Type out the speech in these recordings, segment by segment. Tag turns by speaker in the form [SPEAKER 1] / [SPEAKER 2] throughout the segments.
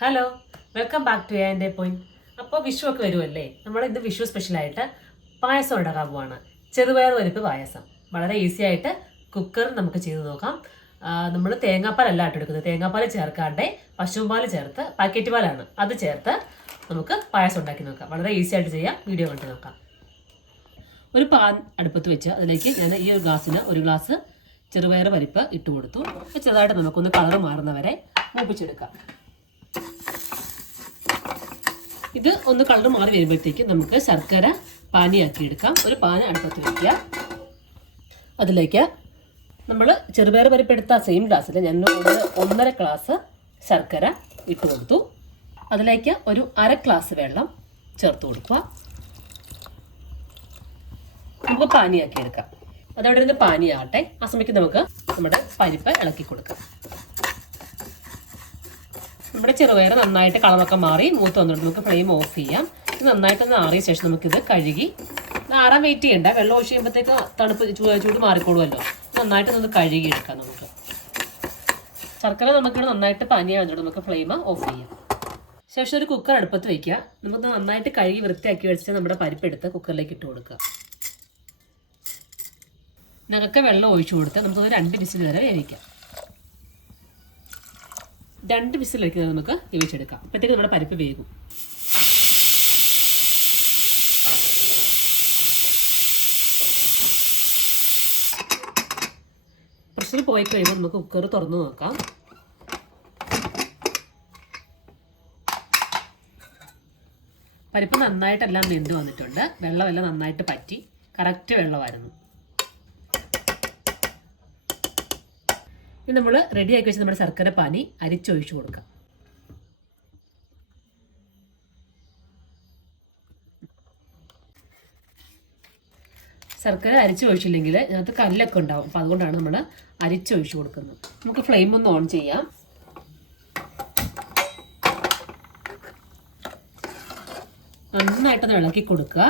[SPEAKER 1] Hello welcome back to എന്റെ point അപ്പോൾ വിഷു ഒക്കെ വരുമല്ലേ നമ്മൾ ഇത് വിഷു സ്പെഷ്യലായിട്ട് പായസം ഉണ്ടാക്കാൻ പോവാണ്. ചെറുപയർ പരിപ്പ് പായസം. വളരെ ഈസി ആയിട്ട് കുക്കർ നമുക്ക് ചെയ്ത് നോക്കാം. നമ്മൾ തേങ്ങാപ്പാലല്ല ആയിട്ട് എടുക്കുന്നത്. തേങ്ങാപ്പാൽ ചേർക്കാണ്ട് പശുപാൽ ചേർത്ത് പാക്കറ്റ് പാലാണ് അത് ചേർത്ത് നമുക്ക് പായസം ഉണ്ടാക്കി നോക്കാം. വളരെ ഈസി ആയിട്ട് ചെയ്യാം. വീഡിയോ കണ്ടു നോക്കാം. ഒരു പാൻ അടുപ്പത്ത് വെച്ച് അതിലേക്ക് ഞാൻ ഈ ഒരു ഗ്ലാസ്സിന് ഒരു ഗ്ലാസ് ചെറുപയർ പരിപ്പ് ഇട്ട് കൊടുത്തു. ചെറുതായിട്ട് നമുക്കൊന്ന് കളർ മാറുന്നവരെ മൂപ്പിച്ചെടുക്കാം. ഇത് ഒന്ന് കളർ മാറി വരുമ്പോഴത്തേക്ക് നമുക്ക് ശർക്കര പാനിയാക്കി എടുക്കാം ഒരു പാന അടുപ്പത്ത് വയ്ക്കുക അതിലേക്ക് നമ്മൾ ചെറുപയർ പരിപ്പെടുത്ത സെയിം ഗ്ലാസ്സിൽ ഞാൻ ഒന്ന് ഒന്നര ഗ്ലാസ് ശർക്കര ഇട്ട് കൊടുത്തു. അതിലേക്ക് ഒരു അര ഗ്ലാസ് വെള്ളം ചേർത്ത് കൊടുക്കുക. നമുക്ക് പാനിയാക്കി എടുക്കാം അതവിടെ നിന്ന് പാനിയാകട്ടെ. ആ സമയത്ത് നമുക്ക് നമ്മുടെ പരിപ്പ് ഇളക്കി കൊടുക്കാം. നമ്മുടെ ചെറുപയർ നന്നായിട്ട് കളറൊക്കെ മാറി മൂത്ത് വന്നിട്ട് നമുക്ക് ഫ്ലെയിം ഓഫ് ചെയ്യാം. ഇത് നന്നായിട്ടൊന്ന് ആറിയ ശേഷം നമുക്കിത് കഴുകി. ആറാൻ വെയിറ്റ് ചെയ്യണ്ട. വെള്ളം ഒഴിച്ച് ചെയ്യുമ്പോഴത്തേക്ക് തണുപ്പ് ചൂട് മാറിക്കോളുമല്ലോ. നന്നായിട്ടൊന്ന് കഴുകി എടുക്കാം നമുക്ക്. ശർക്കര നമുക്കിവിടെ നന്നായിട്ട് പനിയാ വന്നിട്ട് നമുക്ക് ഫ്ലെയിം ഓഫ് ചെയ്യാം. ശേഷം ഒരു കുക്കർ അടുപ്പത്ത് വയ്ക്കുക നമുക്ക് നന്നായിട്ട് കഴുകി വൃത്തിയാക്കി വെച്ചിട്ട് നമ്മുടെ പരിപ്പ് എടുത്ത് കുക്കറിലേക്ക് ഇട്ട് കൊടുക്കുക. ഞങ്ങൾക്ക് വെള്ളം ഒഴിച്ചു കൊടുത്ത് നമുക്കത് രണ്ട് വിസിൽ വരെ വേവിക്കാം. രണ്ട് വിസിലടിക്കുന്നത് നമുക്ക് വേവിച്ചെടുക്കാം. അപ്പോഴത്തേക്ക് നമ്മുടെ പരിപ്പ് വേകും പ്രഷർ പോയി കഴിയുമ്പോൾ നമുക്ക് കുക്കർ തുറന്ന് നോക്കാം. പരിപ്പ് നന്നായിട്ടെല്ലാം വെന്ത് വന്നിട്ടുണ്ട്. വെള്ളമെല്ലാം നന്നായിട്ട് പറ്റി. കറക്റ്റ് വെള്ളമായിരുന്നു. ഇനി നമ്മൾ റെഡിയാക്കി വെച്ച നമ്മുടെ ശർക്കര പാനി അരിച്ചൊഴിച്ചു കൊടുക്കാം. ശർക്കര അരിച്ചൊഴിച്ചില്ലെങ്കിൽ ഇതിനകത്ത് കല്ലൊക്കെ ഉണ്ടാവും. അപ്പോൾ അതുകൊണ്ടാണ് നമ്മൾ അരിച്ചൊഴിച്ചു കൊടുക്കുന്നത്. നമുക്ക് ഫ്ലെയിം ഒന്ന് ഓൺ ചെയ്യാം. നന്നായിട്ടൊന്ന് ഇളക്കി കൊടുക്കുക.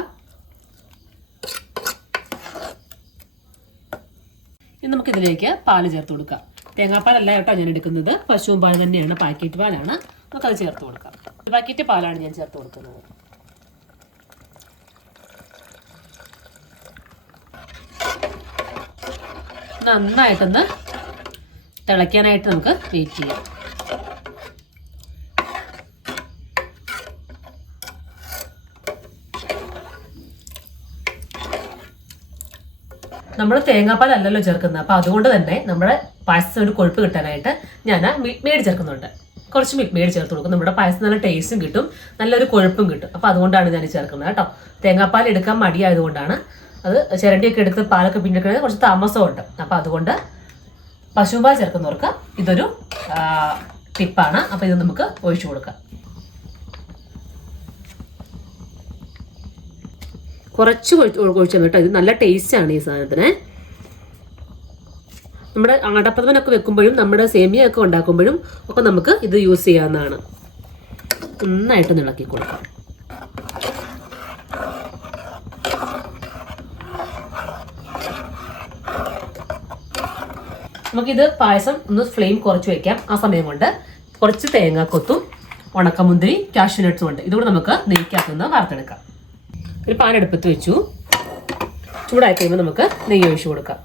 [SPEAKER 1] ഇനി നമുക്ക് ഇതിലേക്ക് പാൽ ചേർത്ത് കൊടുക്കാം. തേങ്ങാപ്പാലല്ല കേട്ടോ ഞാൻ എടുക്കുന്നത്. പശുവും പാൽ തന്നെയാണ് പാക്കറ്റ് പാലാണ്. നമുക്കത് ചേർത്ത് കൊടുക്കാം. പാക്കറ്റ് പാലാണ് ഞാൻ ചേർത്ത് കൊടുക്കുന്നത്. നന്നായിട്ടൊന്ന് തിളയ്ക്കാനായിട്ട് നമുക്ക് വെയിറ്റ് ചെയ്യാം. നമ്മൾ തേങ്ങാപ്പാൽ അല്ലല്ലോ ചേർക്കുന്നത്. അപ്പോൾ അതുകൊണ്ട് തന്നെ നമ്മുടെ പായസത്തിന് ഒരു കൊഴുപ്പ് കിട്ടാനായിട്ട് ഞാൻ മിൽക്ക് ചേർക്കുന്നുണ്ട്. കുറച്ച് മിൽക്ക് മെയ്ഡ് ചേർത്ത് കൊടുക്കും. നമ്മുടെ പായസം നല്ല ടേസ്റ്റും കിട്ടും. നല്ലൊരു കൊഴുപ്പും കിട്ടും. അപ്പോൾ അതുകൊണ്ടാണ് ഞാൻ ചേർക്കുന്നത് കേട്ടോ. തേങ്ങാപ്പാൽ എടുക്കാൻ മടിയായതുകൊണ്ടാണ് അത് ചിരണ്ടിയൊക്കെ എടുത്ത് പാലൊക്കെ പിന്നെടുക്കുന്നത് കുറച്ച് താമസമുണ്ട് അപ്പോൾ അതുകൊണ്ട് പശുപാൽ ചേർക്കുന്നവർക്ക് ഇതൊരു ടിപ്പാണ് അപ്പോൾ ഇത് നമുക്ക് ഒഴിച്ചു കൊടുക്കാം. കുറച്ച് ഒഴിച്ചു കേട്ടോ. ഇത് നല്ല ടേസ്റ്റാണ് ഈ സാധനത്തിന്. നമ്മുടെ അടപ്രഥമനൊക്കെ വെക്കുമ്പോഴും നമ്മുടെ സേമിയ ഒക്കെ ഉണ്ടാക്കുമ്പോഴും ഒക്കെ നമുക്ക് ഇത് യൂസ് ചെയ്യാവുന്നതാണ്. നന്നായിട്ട് ഇളക്കി കൊടുക്കാം. നമുക്കിത് പായസം ഒന്ന് ഫ്ലെയിം കുറച്ച് വെക്കാം. ആ സമയം കൊണ്ട് കുറച്ച് തേങ്ങാക്കൊത്തും ഉണക്കമുന്തിരി കാഷ്യൂ നട്ട്സും ഉണ്ട്. ഇതുകൂടെ നമുക്ക് നെയ്ക്കകത്തുനിന്ന് വാർത്തെടുക്കാം ഒരു പാൻ അടുപ്പത്ത് വെച്ചു. ചൂടായി കഴിയുമ്പോൾ നമുക്ക് നെയ്യ് ഒഴിച്ചു കൊടുക്കാം.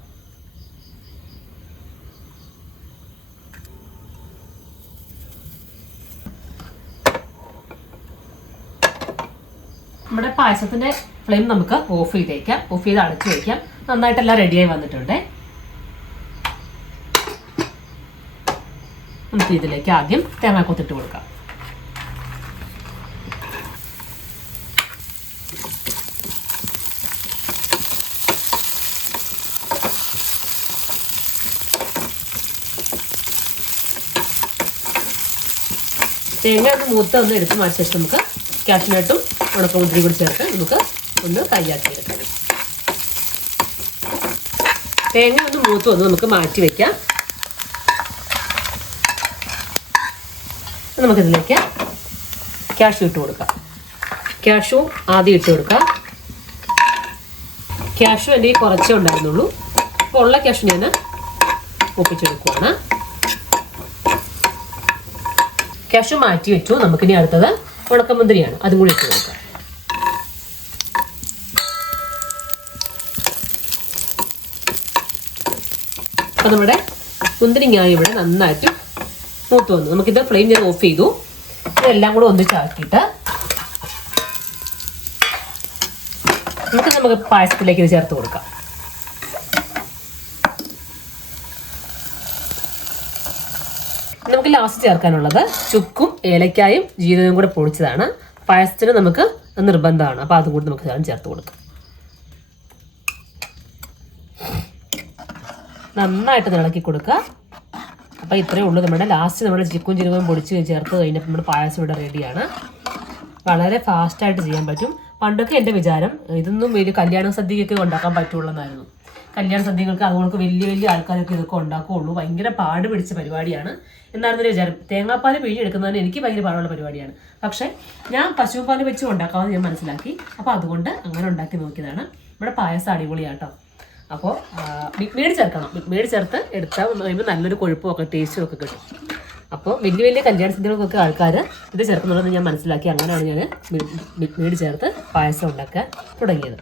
[SPEAKER 1] നമ്മുടെ പായസത്തിന്റെ ഫ്ലെയിം നമുക്ക് ഓഫ് ചെയ്തേക്കാം ഓഫ് ചെയ്ത് അടച്ചു വയ്ക്കാം നന്നായിട്ടെല്ലാം റെഡിയായി വന്നിട്ടുണ്ട്. നമുക്ക് ഇതിലേക്ക് ആദ്യം തേങ്ങാക്കൊത്തിട്ട് കൊടുക്കാം. തേങ്ങ ഒന്ന് മൂത്ത ഒന്ന് എടുത്ത് മാറ്റി ശേഷം നമുക്ക് കാഷ്നട്ടും ഉണക്കമുന്തിരി കൂടി ചേർത്ത് നമുക്ക് ഒന്ന് കൈയാക്കി എടുക്കാം തേങ്ങ ഒന്ന് മൂത്ത് വന്ന് നമുക്ക് മാറ്റി വെക്കാം. നമുക്കിതിലേക്ക് ക്യാഷ് ഇട്ട് കൊടുക്കാം. ക്യാഷു ആദ്യം ഇട്ട് കൊടുക്കാം. ക്യാഷു എന്റെ ഈ കുറച്ചേ ഉണ്ടായിരുന്നുള്ളൂ. അപ്പോൾ ഉള്ള ക്യാഷു ഞാൻ ഒപ്പിച്ചെടുക്കുവാണ്. ക്യാഷ് മാറ്റി വെച്ചു. നമുക്കിനി അടുത്തത് ഉണക്കമുന്തിരിയാണ് അതും കൂടി ഇട്ട് കൊടുക്കാം. അപ്പോൾ നമ്മുടെ മുന്തിരിങ്ങായ ഇവിടെ നന്നായിട്ട് മൂത്ത് വന്നു. നമുക്കിത് ഫ്ലെയിം ഞാൻ ഓഫ് ചെയ്തു. ഇതെല്ലാം കൂടെ ഒന്നിച്ചാക്കിയിട്ട് നമുക്ക് നമുക്ക് പായസത്തിലേക്ക് ഇത് ചേർത്ത് കൊടുക്കാം. നമുക്ക് ലാസ്റ്റ് ചേർക്കാനുള്ളത് ചുക്കും ഏലക്കായും ജീരകവും കൂടെ പൊടിച്ചതാണ്. പായസത്തിന് നമുക്ക് നിർബന്ധമാണ്. അപ്പോൾ അതും കൂടി നമുക്ക് ചേർത്ത് കൊടുക്കാം. നന്നായിട്ട് ഇളക്കി കൊടുക്കുക. അപ്പോൾ ഇത്രയേ ഉള്ളൂ നമ്മുടെ ലാസ്റ്റ് നമ്മുടെ ചിക്കും ചിരുവും പൊടിച്ച് ചേർത്ത് കഴിഞ്ഞപ്പോൾ നമ്മുടെ പായസം ഇവിടെ റെഡിയാണ് വളരെ ഫാസ്റ്റായിട്ട് ചെയ്യാൻ പറ്റും. പണ്ടൊക്കെ എന്റെ വിചാരം ഇതൊന്നും വലിയ കല്യാണ സദ്യക്കൊക്കെ ഉണ്ടാക്കാൻ പറ്റുള്ളൂ കല്യാണ സദ്യകൾക്ക് അതുകൊണ്ട് വലിയ വലിയ ആൾക്കാരൊക്കെ ഇതൊക്കെ ഉണ്ടാക്കുകയുള്ളൂ ഭയങ്കര പാട് പിടിച്ച പരിപാടിയാണ്. എന്നായിരുന്നു വിചാരം. തേങ്ങാപ്പാൽ പിഴിഞ്ഞെടുക്കുന്നതിന് എനിക്ക് ഭയങ്കര പാടുള്ള പരിപാടിയാണ്. പക്ഷേ ഞാൻ പശുപാൽ വെച്ച് ഉണ്ടാക്കാമെന്ന് ഞാൻ മനസ്സിലാക്കി. അപ്പോൾ അതുകൊണ്ട് അങ്ങനെ ഉണ്ടാക്കി നോക്കിയതാണ്. നമ്മുടെ പായസം അടിപൊളിയാട്ടോ. അപ്പോൾ മിൽക്ക് ചേർക്കണം. മിൽക്ക് ചേർത്ത് എടുത്താൽ കഴിയുമ്പോൾ നല്ലൊരു കൊഴുപ്പും ഒക്കെ ടേസ്റ്റും ഒക്കെ കിട്ടും. അപ്പോൾ വലിയ വലിയ കല്യാണ സദ്യകൾക്കൊക്കെ ആൾക്കാർ ഇത് ചേർക്കുന്നുണ്ടെന്ന് ഞാൻ മനസ്സിലാക്കി. അങ്ങനെയാണ് ഞാൻ മിൽക്ക് ചേർത്ത് പായസം ഉണ്ടാക്കാൻ തുടങ്ങിയത്.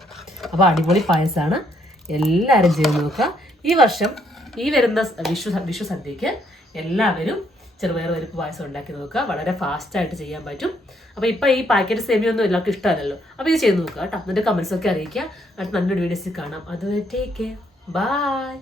[SPEAKER 1] അപ്പോൾ അടിപൊളി പായസമാണ് എല്ലാവരും ചെയ്ത് നോക്കുക. ഈ വർഷം ഈ വരുന്ന വിഷു വിഷു സദ്യക്ക് എല്ലാവരും ചെറുപയർ പരിപ്പ് പായസം ഉണ്ടാക്കി നോക്കുക. വളരെ ഫാസ്റ്റായിട്ട് ചെയ്യാൻ പറ്റും. അപ്പോൾ ഇപ്പോൾ ഈ പാക്കറ്റ് സേമിയൊന്നും എല്ലാവർക്കും ഇഷ്ടമല്ലല്ലോ. അപ്പോൾ ഇത് ചെയ്ത് നോക്കുക കേട്ടോ. എന്നിട്ട് കമൻസ് ഒക്കെ അറിയിക്കുക. അടുത്ത നല്ലൊരു വീഡിയോസിൽ കാണാം. അതുവരെ ടേക്ക് കെയർ ബൈ